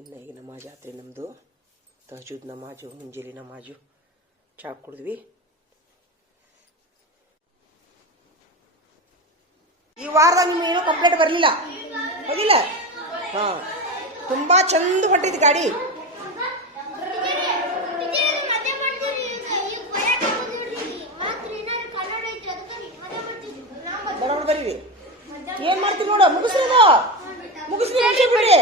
ಇನ್ನು ಈಗ ನಮಾಜ್ ಆತ್ರಿ ನಮ್ಮದು ತಹಜೂದ್ ನಮಾಜು, ಮುಂಜಾನೆ ನಮಾಜು. ಚಾಕ್ ಕುಡಿದ್ವಿ. ಈ ವಾರದಾಗ ನಿಮ್ಗೆ ಏನೂ ಕಂಪ್ಲೇಂಟ್ ಬರಲಿಲ್ಲ? ಹೋಗಿಲ್ಲ? ಹಾಂ. ತುಂಬ ಚಂದ ಹೊಟ್ಟೈತಿ ಗಾಡಿ. ಬರೋಣ ಬರೀರಿ. ಏನು ಮಾಡ್ತೀವಿ ನೋಡು, ಮುಗಿಸ್ರಿ ಮುಗಿಸಿ ಬಿಡಿ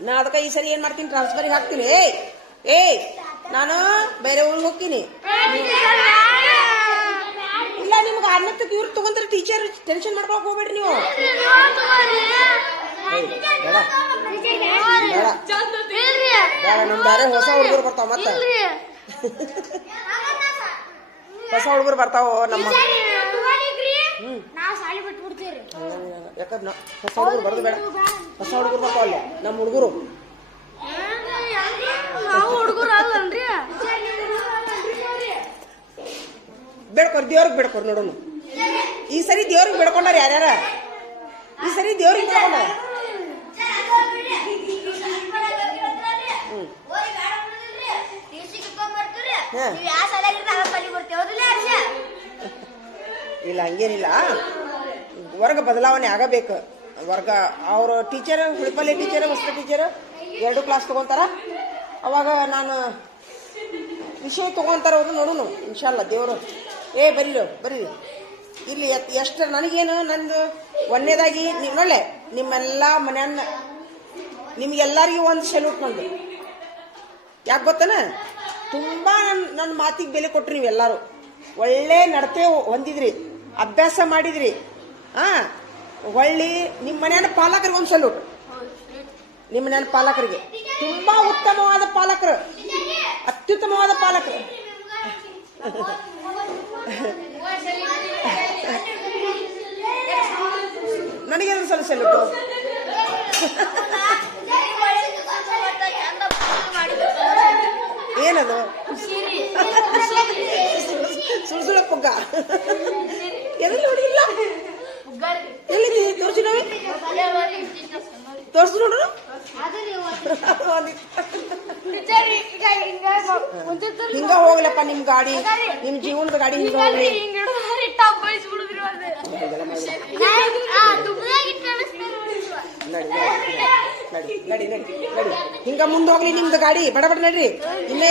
ನಾ ಅದಕ್ಕೆ ಈ ಸರಿ ಏನು ಮಾಡ್ತೀನಿ? ಟ್ರಾನ್ಸ್ಫರ್ ಹಾಕ್ತೀನಿ. ಏಯ್ ಏಯ್ ನಾನು ಬೇರೆ ಊರಿಗೆ ಹೋಗ್ತೀನಿ. ಇಲ್ಲ ನಿಮ್ಗೆ ಅನ್ನತ್ತ ಇವ್ರು ತಗೊಂತಾರೆ ಟೀಚರ್ ಟೆನ್ಷನ್ ಮಾಡ್ಕೊಳಕ್ ಹೋಗ್ಬೇಡ್ರಿ ನೀವು. ನಮ್ ಬೇರೆ ಹೊಸ ಹುಡುಗರು ಬರ್ತಾವ ಮತ್ತೆ. ಹೊಸ ಹುಡುಗರು ಬರ್ತಾವ ನಮ್ಮ ನಾವ್ ಸಾಲಿ ಬಿಟ್ಟು ಬಿಡ್ತೀರಿ ಯಾಕಂದ್ರೆ ಹೊಸ ಹುಡುಗರು ಬರೋದು ಬೇಡ. ಹೊಸ ಹುಡುಗರು ಬರ್ತಾವಲ್ಲ ನಮ್ಮ ಹುಡುಗರು. ನಾವು ಹುಡುಗರು ಅಲ್ಲನ್ರಿ? ಬೇಡ್ಕೊರ್ ದೇವ್ರಿಗೆ ಬೇಡ್ಕೊರ್ ನೋಡೋಣ ಈ ಸರಿ ದೇವ್ರಿಗೆ ಬೇಡ್ಕೊಂಡಾರ ಯಾರ್ಯಾರ? ಈ ಸರಿ ದೇವ್ರಿಗೆ ಬೇಡ್ಕೊಂಡಾರ? ಹಾ. ಇಲ್ಲ, ಹಂಗೇನಿಲ್ಲ. ವರ್ಗ ಬದಲಾವಣೆ ಆಗಬೇಕು. ವರ್ಗ, ಅವರು ಟೀಚರ್ ಹುಳಿಪಲ್ಲಿ ಟೀಚರ್ ಹೊಸ ಟೀಚರ್ ಎರಡು ಕ್ಲಾಸ್ ತಗೊಂತಾರ ಅವಾಗ ನಾನು ವಿಷಯ ತಗೊಂತಾರ ಅವ್ರು ನೋಡೋಣ ಇನ್ಶಾಲ್ಲ ದೇವರು. ಏ, ಬರೀರು, ಬರೀರಿ. ಇಲ್ಲಿ ಎಷ್ಟು ನನಗೇನು, ನಂದು ಒಂದನೇದಾಗಿ ನೀವು ನೋಡಲೆ, ನಿಮ್ಮೆಲ್ಲ ಮನೆಯನ್ನ, ನಿಮ್ಗೆಲ್ಲರಿಗೂ ಒಂದು ಸೆಲ್ಯೂಟ್ ನಂದು ಯಾಕೆ ಗೊತ್ತನ? ತುಂಬ ನನ್ನ ನನ್ನ ಮಾತಿಗೆ ಬೆಲೆ ಕೊಟ್ರಿ ನೀವೆಲ್ಲರೂ. ಒಳ್ಳೆ ನಡತೆ ಹೊಂದಿದ್ರಿ, ಅಭ್ಯಾಸ ಮಾಡಿದ್ರಿ ಹಾ ಒಳ್ಳಿ ನಿಮ್ಮ ಮನೆಯ ಪಾಲಕರಿಗೆ ಒಂದು ಸಲ್ಯೂಟ್ ನಿಮ್ಮ ಮನೆಯ ಪಾಲಕರಿಗೆ. ತುಂಬಾ ಉತ್ತಮವಾದ ಪಾಲಕರು. ಅತ್ಯುತ್ತಮವಾದ ಪಾಲಕರು. ನನಗೆ ಒಂದು ಸಲ ಸಲ್ಯೂಟು ಏನದು? ಎಲ್ಲಿ ನೋಡಿ ಹಿಂಗ ಹೋಗ್ಲಪ್ಪ ನಿಮ್ ಗಾಡಿ. ನಿಮ್ ಜೀವನದ ಗಾಡಿ ಹಿಂಗ ಹೋಗ್ಲಿ. ನಡಿ ನಡಿ ನಡಿ ಹಿಂಗ ಮುಂದೆ ಹೋಗ್ಲಿ ನಿಮ್ದು ಗಾಡಿ. ಬಡ ಬಡ ನಡ್ರಿ. ಇನ್ನೇ